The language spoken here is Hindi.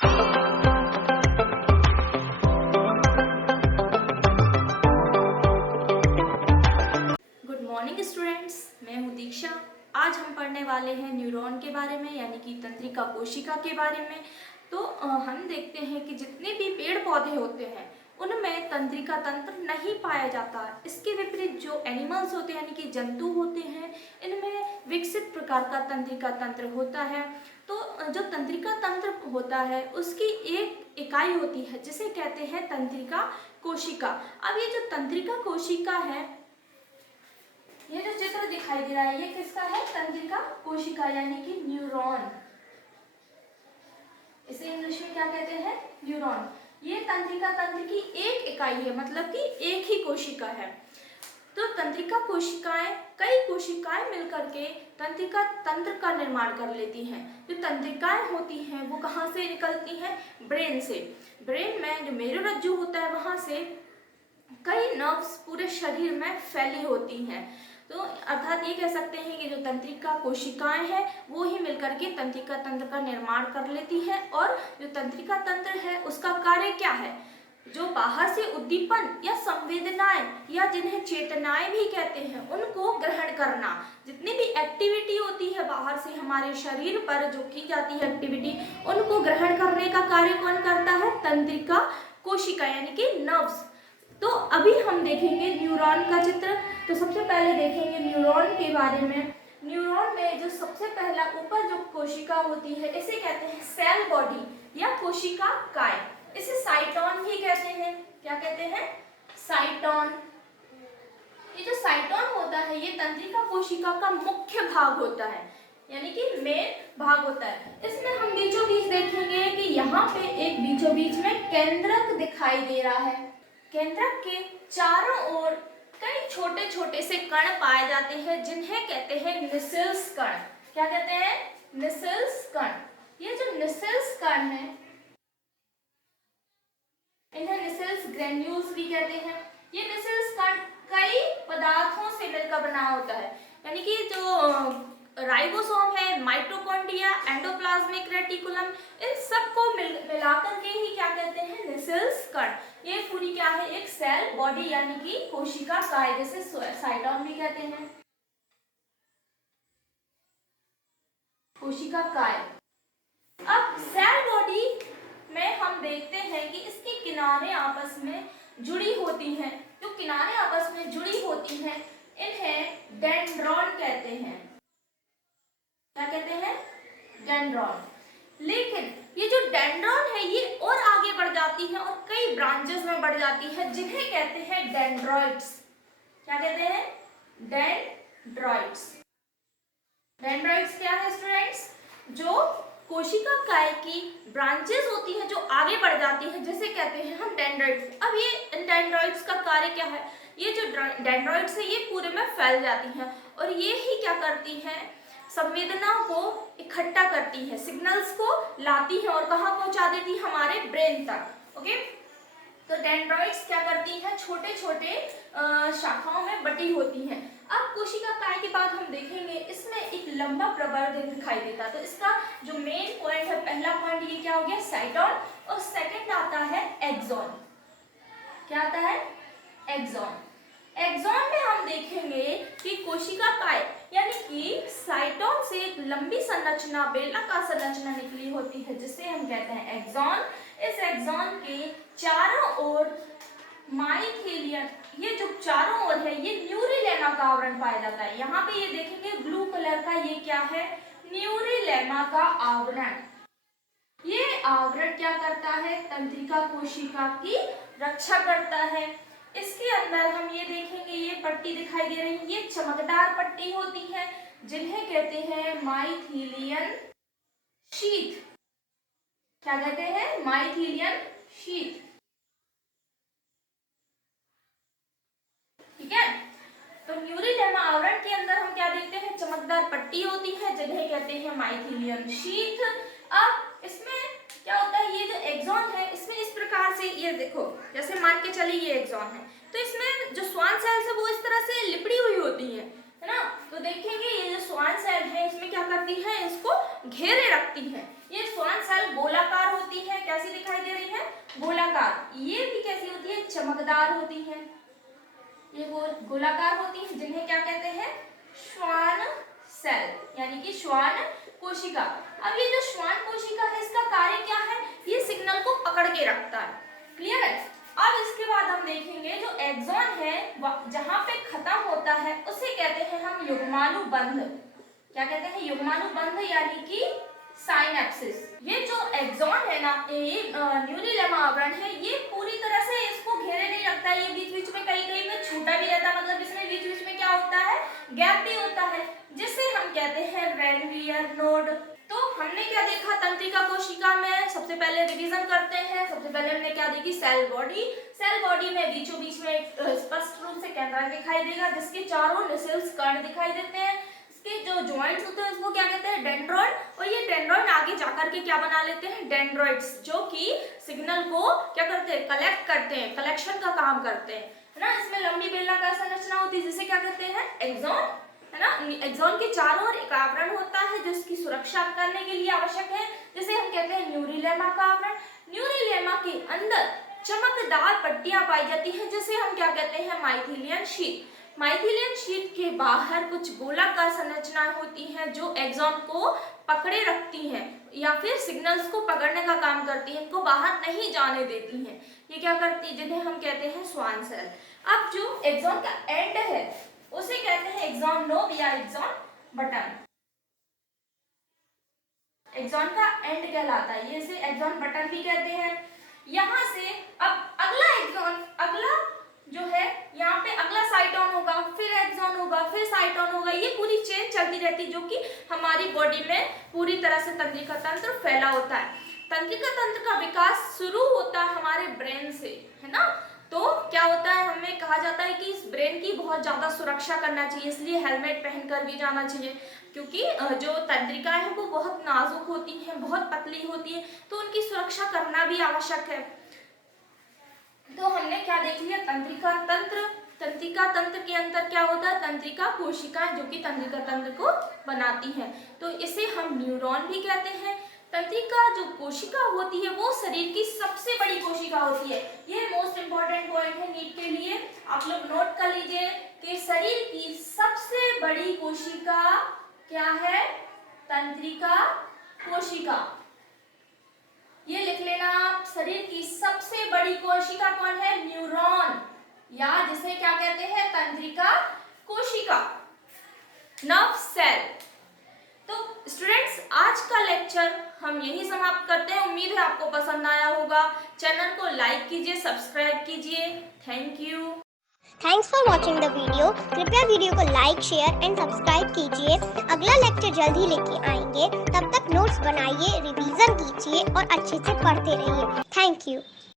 गुड मॉर्निंग स्टूडेंट्स, मैं हूँ दीक्षा। आज हम पढ़ने वाले हैं न्यूरॉन के बारे में, यानी कि तंत्रिका कोशिका के बारे में। तो हम देखते हैं कि जितने भी पेड़ पौधे होते हैं उनमें तंत्रिका तंत्र नहीं पाया जाता। इसके विपरीत जो एनिमल्स होते हैं, यानी कि जंतु होते हैं, इनमें विकसित प्रकार का तंत्रिका तंत्र होता है। तो जो तंत्रिका तंत्र होता है उसकी एक इकाई होती है जिसे कहते हैं तंत्रिका कोशिका। अब ये जो तंत्रिका कोशिका है, ये जो चित्र दिखाई दे रहा है, ये किसका है? तंत्रिका कोशिका यानी कि न्यूरॉन। इसे इंग्लिश में क्या कहते हैं? न्यूरॉन। ये तंत्रिका तंत्र की एक इकाई है, मतलब कि एक ही कोशिका है। तो तंत्रिका कोशिकाएं, कई कोशिकाएं मिलकर के तंत्रिका तंत्र का निर्माण कर लेती हैं। जो तंत्रिकाएं होती हैं वो कहाँ से निकलती हैं? ब्रेन से। ब्रेन में जो मेरुरज्जु होता है वहां से कई नर्व्स पूरे शरीर में फैली होती हैं। तो अर्थात ये कह सकते हैं कि जो तंत्रिका कोशिकाएं हैं वो ही मिलकर के तंत्रिका तंत्र का निर्माण कर लेती हैं। और जो तंत्रिका तंत्र है उसका कार्य क्या है? जो बाहर से उद्दीपन या संवेदनाएं या जिन्हें चेतनाएं भी कहते हैं उनको ग्रहण करना। जितनी भी एक्टिविटी होती है बाहर से हमारे शरीर पर जो की जाती है एक्टिविटी, उनको ग्रहण करने का कार्य कौन करता है? तंत्रिका कोशिका यानी कि नर्व्स। तो अभी हम देखेंगे न्यूरॉन का चित्र। तो सबसे पहले देखेंगे न्यूरॉन के बारे में। न्यूरॉन में जो सबसे पहला ऊपर जो कोशिका होती है इसे कहते हैं सेल बॉडी या कोशिका काय। इसे साइटोन भी कहते हैं। क्या कहते हैं? साइटोन। ये जो साइटोन होता है ये तंत्रिका कोशिका का मुख्य भाग होता है, यानी कि मेन भाग होता है। इसमें हम बीचों बीच देखेंगे कि यहाँ पे एक बीचों बीच में केंद्रक दिखाई दे रहा है। केंद्रक के चारों ओर कई छोटे छोटे से कण पाए जाते हैं जिन्हें कहते हैं निसेल्स कण। क्या कहते हैं? निसेल्स कण। ये जो निसेल्स कण हैं इन्हें निसेल्स ग्रेन्यूल्स भी कहते हैं। ये निसेल्स कण कई पदार्थों से मिलकर बना होता है, यानी कि जो राइबोसोम है, माइटोकॉन्ड्रिया, एंडोप्लाज्मिक रेटिकुलम, इन सबको मिलाकर के ही क्या कहते हैं? निसेल्स कण। ये पूरी क्या है? एक सेल बॉडी यानी कि कोशिका काय, जैसे साइटोन भी कहते हैं। कोशिका काय। अब सेल बॉडी में हम देखते हैं कि इसकी किनारे आपस में जुड़ी होती हैं। जो किनारे आपस में जुड़ी होती हैं इन्हें डेंड्रॉन कहते हैं। क्या कहते हैं? डेंड्रॉन। लेकिन ये जो डेंड्रॉन है ये और आगे बढ़ जाती है और कई ब्रांचेस में बढ़ जाती है जिन्हें कहते हैं डेंड्रॉइड्स। क्या कहते हैं? डेंड्रॉइड्स। डेंड्रॉइड्स क्या है स्टूडेंट्स? जो कोशिका काय की ब्रांचेस होती है जो आगे बढ़ जाती है, जिसे कहते हैं हम डेंड्रॉइड्स। अब ये डेंड्रॉइड्स का कार्य क्या है? ये जो डेंड्रॉइड्स है ये पूरे में फैल जाती हैं और ये ही क्या करती हैं? संवेदना को इकट्ठा करती है, सिग्नल्स को लाती है और कहाँ पहुंचा देती है? हमारे ब्रेन तक। ओके, तो डेंड्रॉइड्स क्या करती हैं? छोटे छोटे शाखाओं में बटी होती हैं। अब कोशिका काय के बाद हम देखेंगे इसमें एक लंबा प्रवर्धक दिखाई देता है। तो इसका जो मेन पॉइंट है, पहला पॉइंट ये क्या हो गया? साइटोन। और सेकंड आता है एक्सॉन। क्या आता है? एक्सॉन। एक्सॉन में हम देखेंगे कि कोशिका काय यानी कि साइटोन से एक लंबी संरचना, बेलनाकार संरचना निकली होती है जिसे हम कहते हैं एक्सॉन। इस एक्सॉन के चारों ओर माइथेलियन, ये जो चारों ओर है ये न्यूरिलेमा का आवरण पाया जाता है। यहाँ पे ये देखेंगे ब्लू कलर का, ये क्या है? न्यूरिलेमा का आवरण। ये आवरण क्या करता है? तंत्रिका कोशिका की रक्षा करता है। इसके अंदर हम ये देखेंगे, ये पट्टी दिखाई दे रही है, ये चमकदार पट्टी होती है जिन्हें कहते हैं माइथेलियन शीथ। क्या कहते हैं? माइथेलियन शीथ। ठीक है, तो न्यूरिलेमा आवरण के अंदर हम क्या देखते हैं? चमकदार पट्टी होती है जिन्हें कहते हैं माइथेलियन शीथ। अब इसमें क्या होता है? ये जो एक्सॉन है इसमें इस प्रकार से, ये देखो, जैसे मान के चलिए ये एक्सॉन है तो इसमें जो स्वान सेल्स है वो इस तरह से लिपटी हुई होती है ना। तो देखेंगे ये जो स्वान सेल है इसमें क्या करती है? इसको घेरे रखती है। ये स्वान सेल गोलाकार होती है चमकदार, ये भी कैसी होती है, चमकदार होती हैं। ये गोलाकार होती हैं, जिन्हें क्या कहते हैं, श्वान सेल, यानी कि श्वान कोशिका। अब ये जो श्वान कोशिका है, इसका कार्य क्या है, ये सिग्नल को पकड़ के रखता है। क्लियर है। अब इसके बाद हम देखेंगे जो एक्सॉन है, जहां पे खत्म होता है उसे कहते हैं हम युग्मानुबंध। क्या कहते हैं, युग्मानुबंध, यानी कि साइनेप्सिस। ये जो एक्सॉन है ना, ये न्यूरिलेमा आवरण है, ये पूरी तरह से इसको घेरे नहीं रखता है, ये बीच बीच में कहीं कहीं में छूटा भी रहता है, मतलब इसमें बीच बीच में क्या होता है, गैप भी होता है, जिसे हम कहते हैं रेनवियर नोड। तो हमने क्या देखा तंत्रिका कोशिका में, सबसे पहले रिवीजन करते हैं। सबसे पहले हमने क्या देखी, सेल बॉडी। सेल बॉडी में बीचों बीच में एक स्पष्ट रूप से केंद्रक दिखाई देगा, जिसके चारों निसेल्स कण दिखाई देते हैं। इसके जो जॉइंट्स होते हैं उसको क्या कहते हैं, डेंड्रॉइड। और ये डेंड्रॉइड आगे जाकर के क्या बना लेते हैं, डेंड्रॉइड्स, जो कि सिग्नल को क्या करते हैं, कलेक्ट करते हैं, कलेक्शन का काम करते हैं, है ना। इसमें लंबी बेलनाकार संरचना होती है, जिसे क्या कहते हैं, एक्सॉन, है ना। एक्सॉन के चारों ओर एक आवरण होता है जो इसकी सुरक्षा करने के लिए आवश्यक है, जिसे हम कहते हैं न्यूरिलेमा का आवरण। न्यूरिलेमा के अंदर चमकदार पट्टियां पाई जाती हैं, जिसे हम क्या कहते हैं, माइथिलियन शीट। माइथिलियन शीट के बाहर कुछ गोलाकार संरचनाएं होती हैं जो एक्सॉन को पकड़े रखती हैं या फिर सिग्नल्स को पकड़ने का काम करती हैं, इनको बाहर नहीं जाने देती हैं। ये क्या करती है, जिन्हें हम कहते हैं श्वान सेल। अब जो एक्सॉन का एंड है उसे कहते हैं एक्सॉन नोब या एक्सॉन बटन। एक्सॉन का एंड कहलाता है, ये इसे एक्सॉन बटन भी कहते हैं। यहाँ से अब अगला एक्सॉन, अगला जो है यहाँ पे अगला साइटोन होगा, फिर एक्सॉन होगा, फिर साइटोन होगा, ये पूरी चेन चलती रहती है, जो कि हमारी बॉडी में पूरी तरह से तंत्रिका तंत्र फैला होता है। तंत्रिका तंत्र का विकास शुरू होता है हमारे ब्रेन से, है ना। तो क्या होता है, हमें कहा जाता है कि इस ब्रेन की बहुत ज्यादा सुरक्षा करना चाहिए, इसलिए हेलमेट पहनकर भी जाना चाहिए, क्योंकि जो तंत्रिकाएं हैं वो बहुत नाजुक होती हैं, बहुत पतली होती है, तो उनकी सुरक्षा करना भी आवश्यक है। तो हमने क्या देख लिया, तंत्रिका तंत्र। तंत्रिका तंत्र के अंदर क्या होता है, तंत्रिका कोशिकाएं जो कि तंत्रिका तंत्र को बनाती हैं, तो इसे हम न्यूरॉन भी कहते हैं। तंत्रिका जो कोशिका होती है वो शरीर की सबसे बड़ी कोशिका होती है। ये मोस्ट इंपॉर्टेंट पॉइंट है नीट के लिए, आप लोग नोट कर लीजिए कि शरीर की सबसे बड़ी कोशिका क्या है, तंत्रिका कोशिका। ये लिख लेना आप, शरीर की सबसे बड़ी कोशिका कौन है, न्यूरॉन, या जिसे क्या कहते हैं, तंत्रिका कोशिका, नर्व सेल। तो स्टूडेंट्स, आज का लेक्चर हम यही समाप्त करते हैं। उम्मीद है आपको पसंद आया होगा। चैनल को लाइक कीजिए, सब्सक्राइब कीजिए। Thank you. Thanks for watching the video. कृपया वीडियो को लाइक, शेयर एंड सब्सक्राइब कीजिए। अगला लेक्चर जल्द ही लेके आएंगे, तब तक नोट्स बनाइए, रिवीजन कीजिए और अच्छे से पढ़ते रहिए। Thank you.